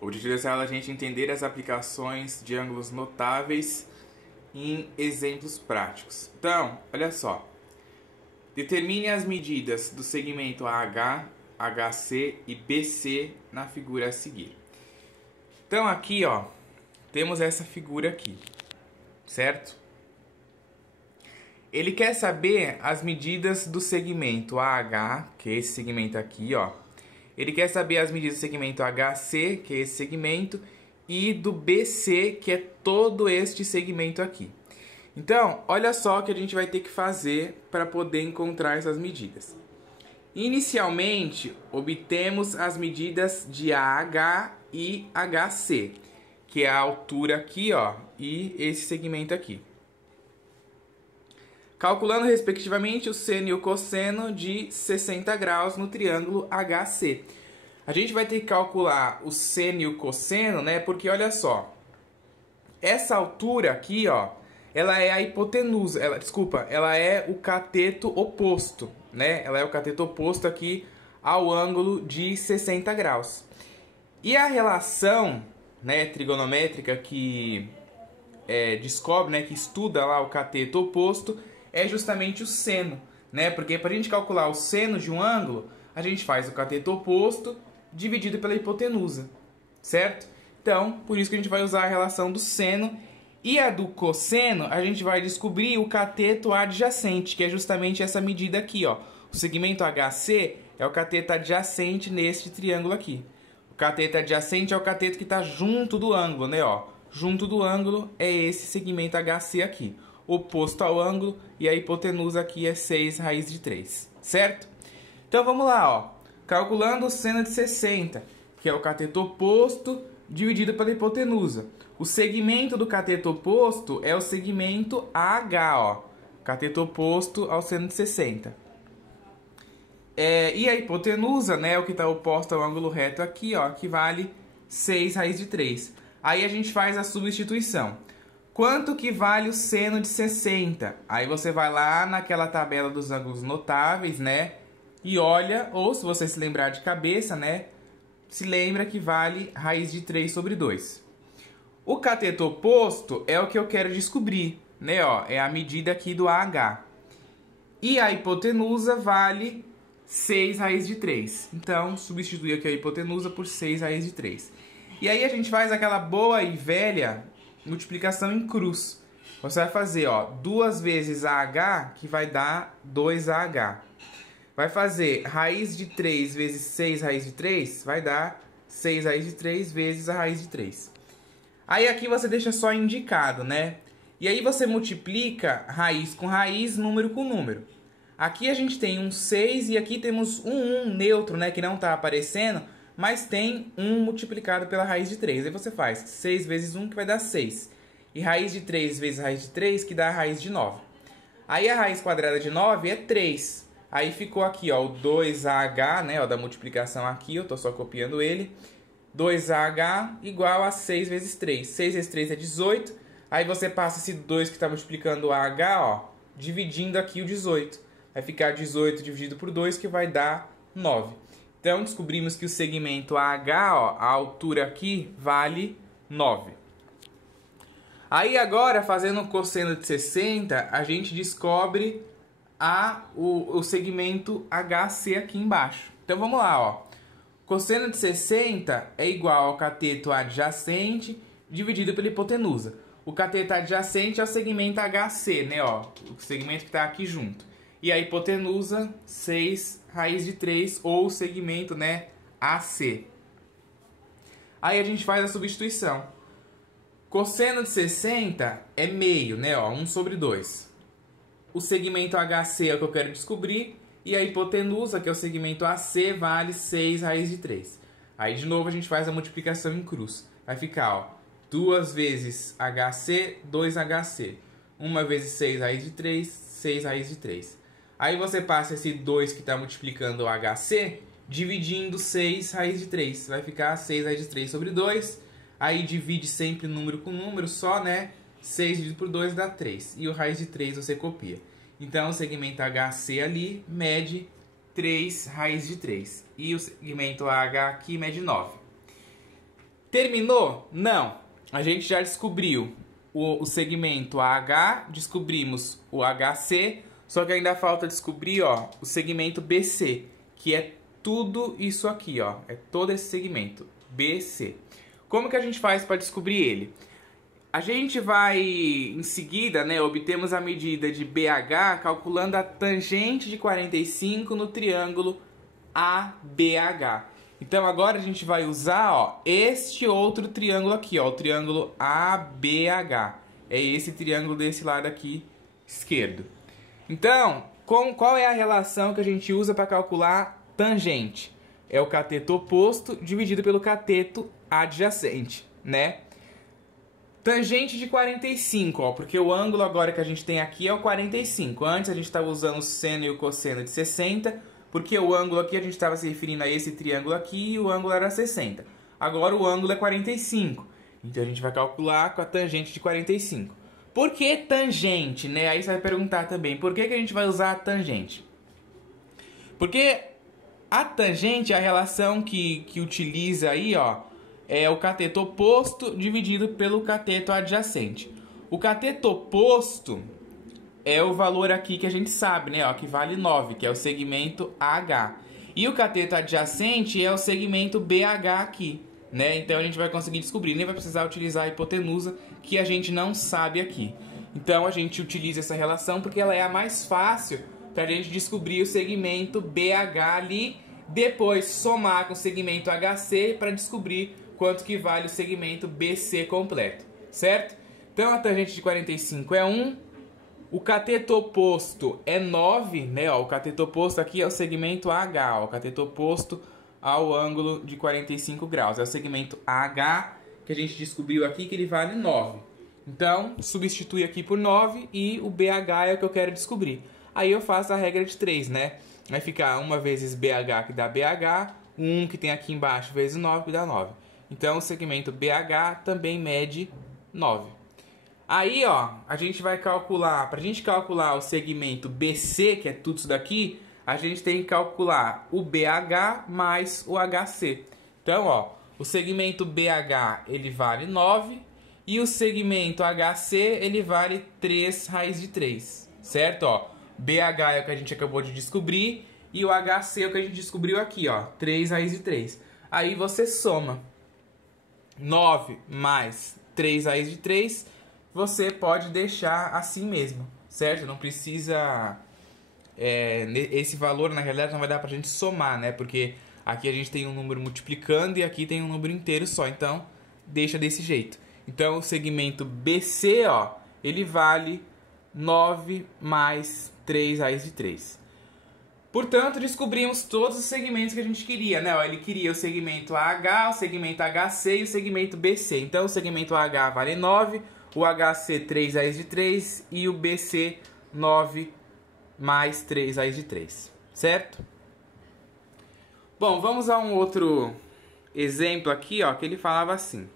O objetivo dessa aula é a gente entender as aplicações de ângulos notáveis em exemplos práticos. Então, olha só. Determine as medidas do segmento AH, HC e BC na figura a seguir. Então aqui, ó, temos essa figura aqui, certo? Ele quer saber as medidas do segmento AH, que é esse segmento aqui, ó. Ele quer saber as medidas do segmento HC, que é esse segmento, e do BC, que é todo este segmento aqui. Então, olha só o que a gente vai ter que fazer para poder encontrar essas medidas. Inicialmente, obtemos as medidas de AH e HC, que é a altura aqui, ó, e esse segmento aqui. Calculando respectivamente o seno e o cosseno de 60 graus no triângulo HC. A gente vai ter que calcular o seno e o cosseno, né? Porque olha só, essa altura aqui, ó, ela é a hipotenusa, ela é o cateto oposto, né? Ela é o cateto oposto aqui ao ângulo de 60 graus. E a relação, né, trigonométrica que descobre, né, que estuda lá o cateto oposto, é justamente o seno, né? Porque para a gente calcular o seno de um ângulo, a gente faz o cateto oposto dividido pela hipotenusa, certo? Então, por isso que a gente vai usar a relação do seno. E a do cosseno, a gente vai descobrir o cateto adjacente, que é justamente essa medida aqui, ó. O segmento HC é o cateto adjacente neste triângulo aqui. O cateto adjacente é o cateto que está junto do ângulo, né, ó? Junto do ângulo é esse segmento HC aqui, oposto ao ângulo, e a hipotenusa aqui é 6 raiz de 3, certo? Então vamos lá, ó. Calculando o seno de 60, que é o cateto oposto dividido pela hipotenusa. O segmento do cateto oposto é o segmento AH, ó. Cateto oposto ao seno de 60. E a hipotenusa, né, o que está oposto ao ângulo reto aqui, ó, que vale 6 raiz de 3. Aí a gente faz a substituição. Quanto que vale o seno de 60? Aí você vai lá naquela tabela dos ângulos notáveis, né? E olha, ou se você se lembrar de cabeça, né? Se lembra que vale raiz de 3 sobre 2. O cateto oposto é o que eu quero descobrir, né? Ó, é a medida aqui do AH. E a hipotenusa vale 6 raiz de 3. Então, substitui aqui a hipotenusa por 6 raiz de 3. E aí a gente faz aquela boa e velha multiplicação em cruz. Você vai fazer, ó, 2 vezes AH, que vai dar 2AH. Vai fazer raiz de 3 vezes 6 raiz de 3, vai dar 6 raiz de 3 vezes a raiz de 3. Aí aqui você deixa só indicado, né? E aí você multiplica raiz com raiz, número com número. Aqui a gente tem um 6 e aqui temos um 1 neutro, né? Que não está aparecendo, mas tem 1 multiplicado pela raiz de 3. Aí você faz 6 vezes 1, que vai dar 6. E raiz de 3 vezes raiz de 3, que dá a raiz de 9. Aí a raiz quadrada de 9 é 3. Aí ficou aqui, ó, o 2AH, né, ó, da multiplicação aqui, eu tô só copiando ele. 2AH igual a 6 vezes 3. 6 vezes 3 é 18. Aí você passa esse 2 que está multiplicando o AH, ó, dividindo aqui o 18. Vai ficar 18 dividido por 2, que vai dar 9. Então, descobrimos que o segmento AH, ó, a altura aqui, vale 9. Aí agora, fazendo o cosseno de 60, a gente descobre o segmento HC aqui embaixo. Então vamos lá, ó. Cosseno de 60 é igual ao cateto adjacente dividido pela hipotenusa. O cateto adjacente é o segmento HC, né, ó, o segmento que está aqui junto. E a hipotenusa, 6 raiz de 3, ou o segmento, né, AC. Aí a gente faz a substituição. Cosseno de 60 é meio, né, ó, 1 sobre 2. O segmento HC é o que eu quero descobrir, e a hipotenusa, que é o segmento AC, vale 6 raiz de 3. Aí, de novo, a gente faz a multiplicação em cruz. Vai ficar, ó, 2 vezes HC, 2HC. 1 vezes 6 raiz de 3, 6 raiz de 3. Aí você passa esse 2 que está multiplicando o HC, dividindo 6 raiz de 3. Vai ficar 6 raiz de 3 sobre 2. Aí divide sempre número com número só, né? 6 dividido por 2 dá 3. E o raiz de 3 você copia. Então, o segmento HC ali mede 3 raiz de 3. E o segmento AH aqui mede 9. Terminou? Não. A gente já descobriu o segmento AH, descobrimos o HC, só que ainda falta descobrir, ó, o segmento BC, que é tudo isso aqui, ó. É todo esse segmento, BC. Como que a gente faz para descobrir ele? A gente vai, em seguida, né, obtemos a medida de BH calculando a tangente de 45 no triângulo ABH. Então agora a gente vai usar, ó, este outro triângulo aqui, ó, o triângulo ABH. É esse triângulo desse lado aqui esquerdo. Então, qual é a relação que a gente usa para calcular tangente? É o cateto oposto dividido pelo cateto adjacente, né? Tangente de 45, ó, porque o ângulo agora que a gente tem aqui é o 45. Antes a gente estava usando o seno e o cosseno de 60, porque o ângulo aqui a gente estava se referindo a esse triângulo aqui e o ângulo era 60. Agora o ângulo é 45, então a gente vai calcular com a tangente de 45. Por que tangente, né? Aí você vai perguntar também, por que a gente vai usar a tangente? Porque a tangente é a relação que utiliza aí, ó, é o cateto oposto dividido pelo cateto adjacente. O cateto oposto é o valor aqui que a gente sabe, né, ó, que vale 9, que é o segmento AH. E o cateto adjacente é o segmento BH aqui, né? Então a gente vai conseguir descobrir, nem vai precisar utilizar a hipotenusa, que a gente não sabe aqui. Então a gente utiliza essa relação porque ela é a mais fácil para a gente descobrir o segmento BH ali, depois somar com o segmento HC para descobrir quanto que vale o segmento BC completo, certo? Então a tangente de 45 é 1, o cateto oposto é 9, né? Ó, o cateto oposto aqui é o segmento AH, ó, o cateto oposto ao ângulo de 45 graus. É o segmento AH que a gente descobriu aqui que ele vale 9. Então, substitui aqui por 9 e o BH é o que eu quero descobrir. Aí eu faço a regra de 3, né? Vai ficar 1 vezes BH que dá BH, 1 que tem aqui embaixo vezes 9 que dá 9. Então o segmento BH também mede 9. Aí, ó, a gente vai calcular, para a gente calcular o segmento BC, que é tudo isso daqui, a gente tem que calcular o BH mais o HC. Então, ó, o segmento BH ele vale 9 e o segmento HC ele vale 3 raiz de 3, certo? Ó, BH é o que a gente acabou de descobrir e o HC é o que a gente descobriu aqui, ó, 3 raiz de 3. Aí você soma 9 mais 3 raiz de 3, você pode deixar assim mesmo, certo? Não precisa... esse valor, na realidade, não vai dar pra gente somar, né? Porque aqui a gente tem um número multiplicando e aqui tem um número inteiro só. Então, deixa desse jeito. Então, o segmento BC, ó, ele vale 9 mais 3 raiz de 3. Portanto, descobrimos todos os segmentos que a gente queria, né? Ó, ele queria o segmento AH, o segmento HC e o segmento BC. Então, o segmento AH vale 9, o HC 3 raiz de 3 e o BC 9 mais 3 raiz de 3, certo? Bom, vamos a um outro exemplo aqui, ó, que ele falava assim.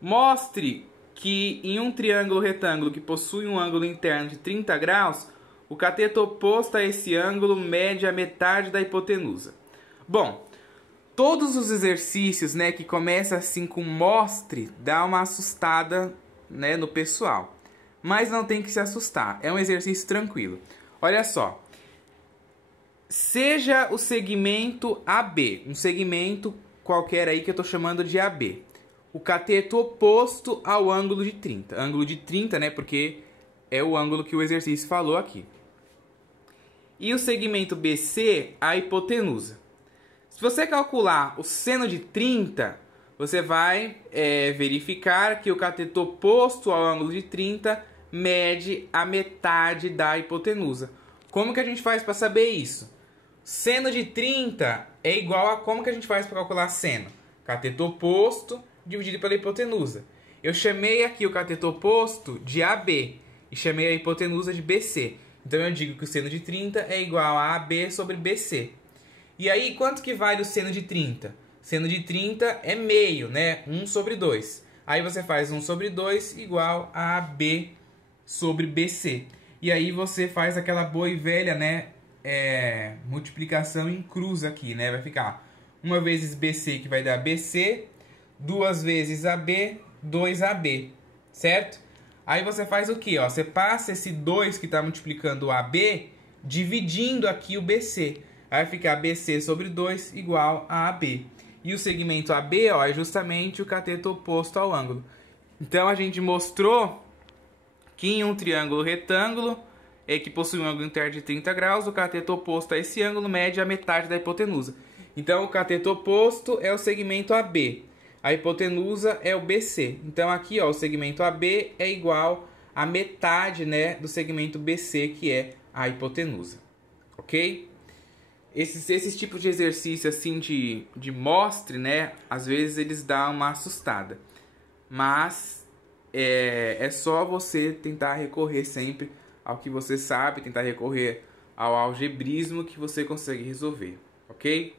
Mostre que em um triângulo retângulo que possui um ângulo interno de 30 graus, o cateto oposto a esse ângulo mede a metade da hipotenusa. Bom, todos os exercícios, né, que começam assim com mostre, dá uma assustada, né, no pessoal. Mas não tem que se assustar, é um exercício tranquilo. Olha só, seja o segmento AB, um segmento qualquer aí que eu estou chamando de AB, o cateto oposto ao ângulo de 30. Ângulo de 30, né, porque é o ângulo que o exercício falou aqui. E o segmento BC, a hipotenusa. Se você calcular o seno de 30, você vai verificar que o cateto oposto ao ângulo de 30 mede a metade da hipotenusa. Como que a gente faz para saber isso? Seno de 30 é igual a como que a gente faz para calcular seno? Cateto oposto dividido pela hipotenusa. Eu chamei aqui o cateto oposto de AB e chamei a hipotenusa de BC. Então eu digo que o seno de 30 é igual a AB sobre BC. E aí, quanto que vale o seno de 30? Seno de 30 é meio, né? 1 sobre 2. Aí você faz 1 sobre 2 igual a AB sobre BC. E aí você faz aquela boa e velha, né? Multiplicação em cruz aqui, né? Vai ficar 1 vezes BC, que vai dar BC, 2 vezes AB, 2AB, certo? Aí você faz o quê? Ó, você passa esse 2 que está multiplicando o AB, dividindo aqui o BC. Aí vai ficar BC sobre 2 igual a AB. E o segmento AB, ó, é justamente o cateto oposto ao ângulo. Então a gente mostrou que em um triângulo retângulo, que possui um ângulo interno de 30 graus, o cateto oposto a esse ângulo mede a metade da hipotenusa. Então o cateto oposto é o segmento AB. A hipotenusa é o BC. Então aqui, ó, o segmento AB é igual a metade, né, do segmento BC, que é a hipotenusa. Ok? Esses tipos de exercício assim de mostre, né, às vezes eles dão uma assustada. Mas é só você tentar recorrer sempre ao que você sabe, tentar recorrer ao algebrismo que você consegue resolver, ok?